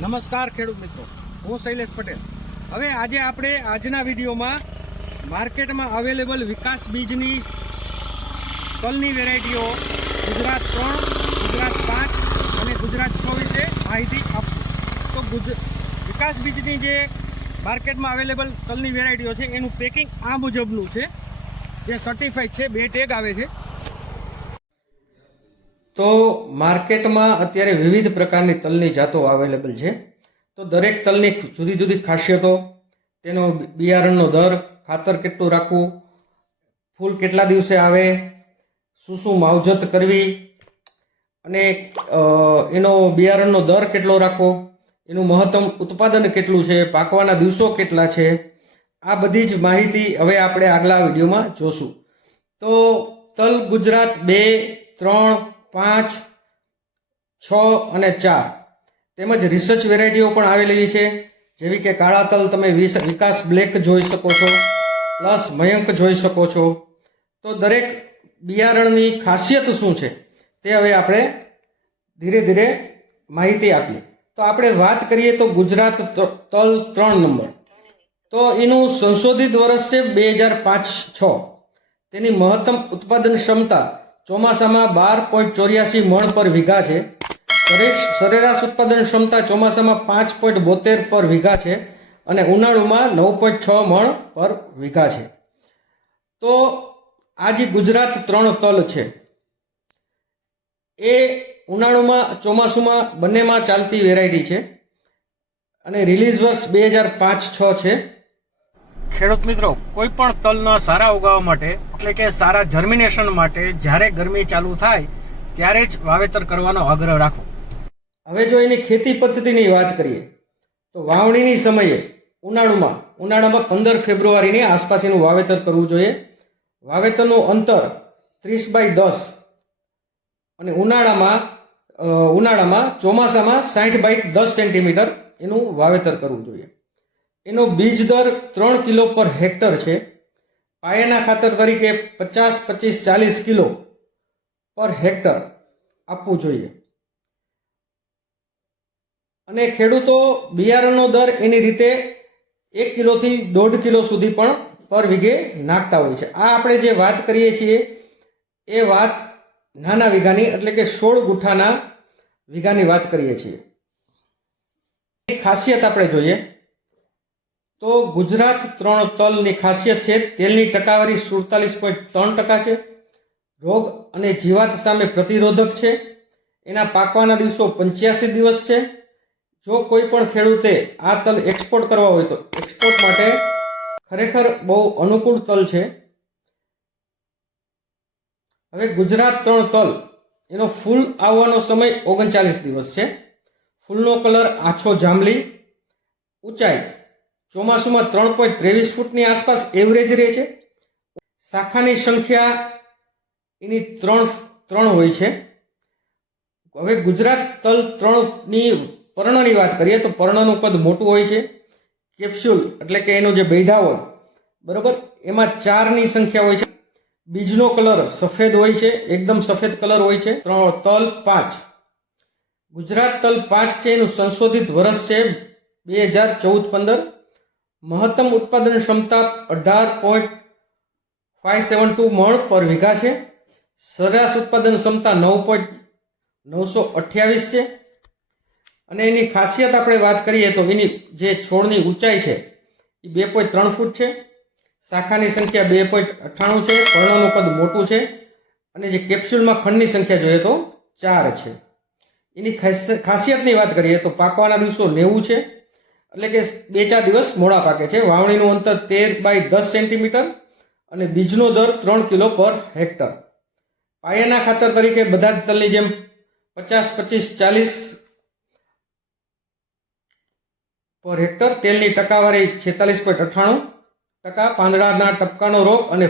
નમસ્કાર ખેડૂત મિત્રો, હું શૈલેષ પટેલ। હવે આજે આપણે આજના વિડીયોમાં માર્કેટમાં અવેલેબલ વિકાસ બીજની તલની વેરાયટીઓ ગુજરાત 3, ગુજરાત 5 અને ગુજરાત 6 વિશે માહિતી આપશું। તો વિકાસ બીજની જે માર્કેટમાં અવેલેબલ તલની વેરાયટીઓ છે એનું પેકિંગ આ મુજબનું છે, જે સર્ટિફાઈડ છે, 2 ટેગ આવે છે। તો માર્કેટમાં અત્યારે વિવિધ પ્રકારની તલની જાતો અવેલેબલ છે। તો દરેક તલની જુદી જુદી ખાસિયતો, તેનો બિયારણનો દર, ખાતર કેટલું રાખવું, ફૂલ કેટલા દિવસે આવે, શું માવજત કરવી અને એનો બિયારણનો દર કેટલો રાખવો, એનું મહત્તમ ઉત્પાદન કેટલું છે, પાકવાના દિવસો કેટલા છે, આ બધી જ માહિતી હવે આપણે આગલા વિડીયોમાં જોશું। તો તલ ગુજરાત 2, 3, 5, 6 અને 4 તેમજ રિસર્ચ વેરાયટીઓ પણ આવેલી છે, જેવી કે કાળા તલ તમે વિકાસ બ્લેક જોઈ શકો છો, પ્લસ મયંક જોઈ શકો છો। તો દરેક બિયારણની ખાસિયત શું છે તે હવે આપણે ધીરે ધીરે માહિતી આપીએ। તો આપણે વાત કરીએ તો ગુજરાત તલ 3 નંબર, તો એનું સંશોધિત વર્ષ છે 2005-6। તેની મહત્તમ ઉત્પાદન ક્ષમતા ચોમાસામાં 12.84 મણ પર વીઘા છે। સરેરાશ ઉત્પાદન ક્ષમતા ચોમાસામાં 5.72 પર વીઘા છે અને ઉનાળુમાં 9.6 મણ પર વીઘા છે। તો આ જે ગુજરાત 3 તલ છે એ ઉનાળુમાં ચોમાસુમાં બંનેમાં ચાલતી વેરાયટી છે અને રિલીઝ વર્ષ 2005-6 છે। ખેડૂત મિત્રો, કોઈ પણ તલના સારા ઉગાવવા માટે, એટલે કે સારા જર્મિનેશન માટે જ્યારે ગરમી ચાલુ થાય ત્યારે જ વાવેતર કરવાનો આગ્રહ રાખો। હવે જો એની ખેતી પદ્ધતિની વાત કરીએ તો વાવણીની સમયે ઉનાળામાં 15 ફેબ્રુઆરીની આસપાસ એનું વાવેતર કરવું જોઈએ। વાવેતરનું અંતર 30/10 અને ઉનાળામાં ચોમાસામાં 60/10 સેન્ટીમીટર એનું વાવેતર કરવું જોઈએ। એનો બીજ દર 3 કિલો પર હેક્ટર છે। પાયાના ખાતર તરીકે 50, 25, 40 કિલો પર હેક્ટર આપવું જોઈએ અને ખેડૂતો બિયારણનો દર એની રીતે 1 કિલોથી 1.5 કિલો સુધી પણ પર વીઘે નાખતા હોય છે। આ આપણે જે વાત કરીએ છીએ એ વાત નાના વીઘાની, એટલે કે 16 ગુઠાના વીઘાની વાત કરીએ છીએ। ખાસિયત આપણે જોઈએ તો ગુજરાત 3 તલની ખાસિયત છે, તેલની ટકાવારી 47.3% છે, રોગ અને જીવાત સામે પ્રતિરોધક છે, એના પાકવાના દિવસો 85 દિવસ છે। જો કોઈ પણ ખેડૂતે આ તલ એક્સપોર્ટ કરવા હોય તો એક્સપોર્ટ માટે ખરેખર બહુ અનુકૂળ તલ છે। હવે ગુજરાત 3 તલ એનો ફૂલ આવવાનો સમય 39 દિવસ છે। ફૂલનો કલર આછો જાંબલી, ઊંચાઈ ચોમાસુમાં 3.23 ફૂટની આસપાસ એવરેજ રહે છે। શાખાની સંખ્યા એની 3 હોય છે। હવે ગુજરાત તલ 3ની પર્ણની વાત કરીએ તો પર્ણનું કદ મોટું હોય છે। કેપ્સ્યુલ એટલે કે એનું જે બૈઠા હોય બરોબર, એમાં 4ની સંખ્યા હોય છે। બીજનો કલર સફેદ હોય છે, એકદમ સફેદ કલર હોય છે। તલ 5 ગુજરાત તલ 5 છે, એનું સંશોધિત વર્ષ છે 2014-15। મહત્તમ ઉત્પાદન ક્ષમતા 18.572 મણ પર વીઘા છે। સરેરાશ ઉત્પાદન ક્ષમતા 9.928 છે અને એની ખાસિયત આપણે વાત કરીએ તો એની જે છોડની ઊંચાઈ છે એ 2.3 ફૂટ છે। શાખાની સંખ્યા 2.98 છે। પર્ણનું કદ મોટું છે અને જે કેપ્સ્યુલમાં ખંડની સંખ્યા જોઈએ તો 4 છે। એની ખાસિયતની વાત કરીએ તો પાકવાના દિવસો 90 છે, એટલે કે 2-4 દિવસ મોડા પાકે છે। વાવણીનું અંતર 13/10 સેન્ટીમીટર અને બીજનો દર 3 કિલો પર હેક્ટર। પાયાના ખાતર તરીકે બધા જ તલની જેમ 50, 25, 40 પર હેક્ટર। તેલની ટકાવારી 46.98%। પાંદડાના ટપકાનો રોગ અને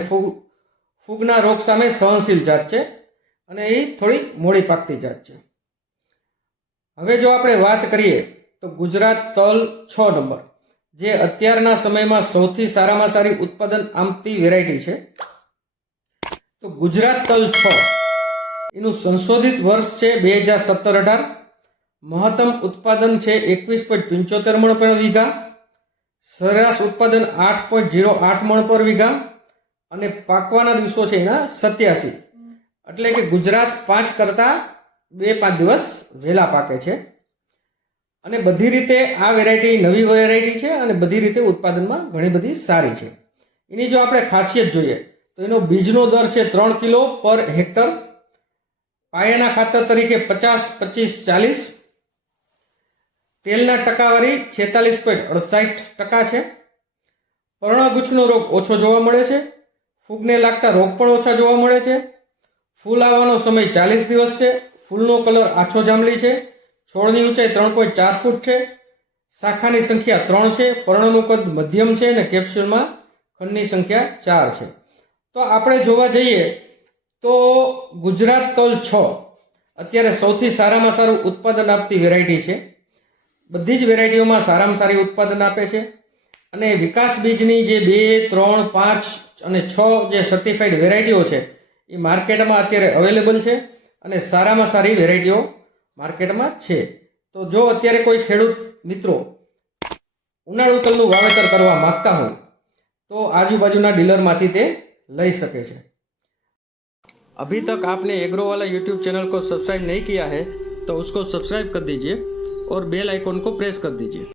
ફૂગના રોગ સામે સહનશીલ જાત છે અને એ થોડી મોડી પાકતી જાત છે। હવે જો આપણે વાત કરીએ તો ગુજરાત તલ 6 નંબર, જે અત્યારના સમયમાં સૌથી સારામાં સારી ઉત્પાદન આપતી વેરાયટી છે। તો ગુજરાત તલ 6 એનું સંશોધિત વર્ષ છે 2017-18। મહત્તમ ઉત્પાદન છે 21.75 મણ પર વીઘા, સરેરાશ ઉત્પાદન 8.08 મણ પર વીઘા અને પાકવાના દિવસો છે એના 87, એટલે કે ગુજરાત 5 કરતાં 2-5 દિવસ વહેલા પાકે છે. અને બધી રીતે આ વેરાયટી નવી વેરાયટી છે અને બધી રીતે ઉત્પાદનમાં ઘણી બધી સારી છે. એની જો આપણે ખાસિયત જોઈએ તો એનો બીજનો દર છે 3 કિલો પર હેક્ટર, પાયાના ખાતર તરીકે 50-25-40, તેલના ટકાવારી 46.68% છે. પર્ણગુચ્છનો રોગ ઓછો જોવા મળે છે. ફૂગને લાગતા રોગ પણ ઓછા જોવા મળે છે. ફૂલ આવવાનો સમય 40 દિવસ છે. ફૂલનો કલર આછો જાંબલી છે. છોડની ઊંચાઈ 3.4 ફૂટ છે. શાખાની સંખ્યા 3 છે. પર્ણનું કદ મધ્યમ છે અને કેપ્સ્યુલમાં ખંડની સંખ્યા 4 છે. તો આપણે જોવા જઈએ તો ગુજરાત તલ 6 અત્યારે સૌથી સારામાં સારું ઉત્પાદન આપતી વેરાયટી છે. બધી જ વેરાયટીઓમાં સારામાં સારી ઉત્પાદન આપે છે. અને વિકાસ બીજની જે 2, 3, 5 અને 6 જે સર્ટિફાઈડ વેરાયટીઓ છે એ માર્કેટમાં અત્યારે અવેલેબલ છે અને સારામાં સારી વેરાયટીઓ માર્કેટમાં છે. તો જો અત્યારે કોઈ ખેડૂત મિત્રો ઉનાળુ તલનું વાવેતર કરવા માંગતા હોય तो आजू-बाजूना डीलरमांथी ते लई सके छे। अभी तक आपने एग्रो वाला यूट्यूब चैनल को सब्सक्राइब नहीं किया है तो उसको सब्सक्राइब कर दीजिए और बेल आइकॉन को प्रेस कर दीजिए।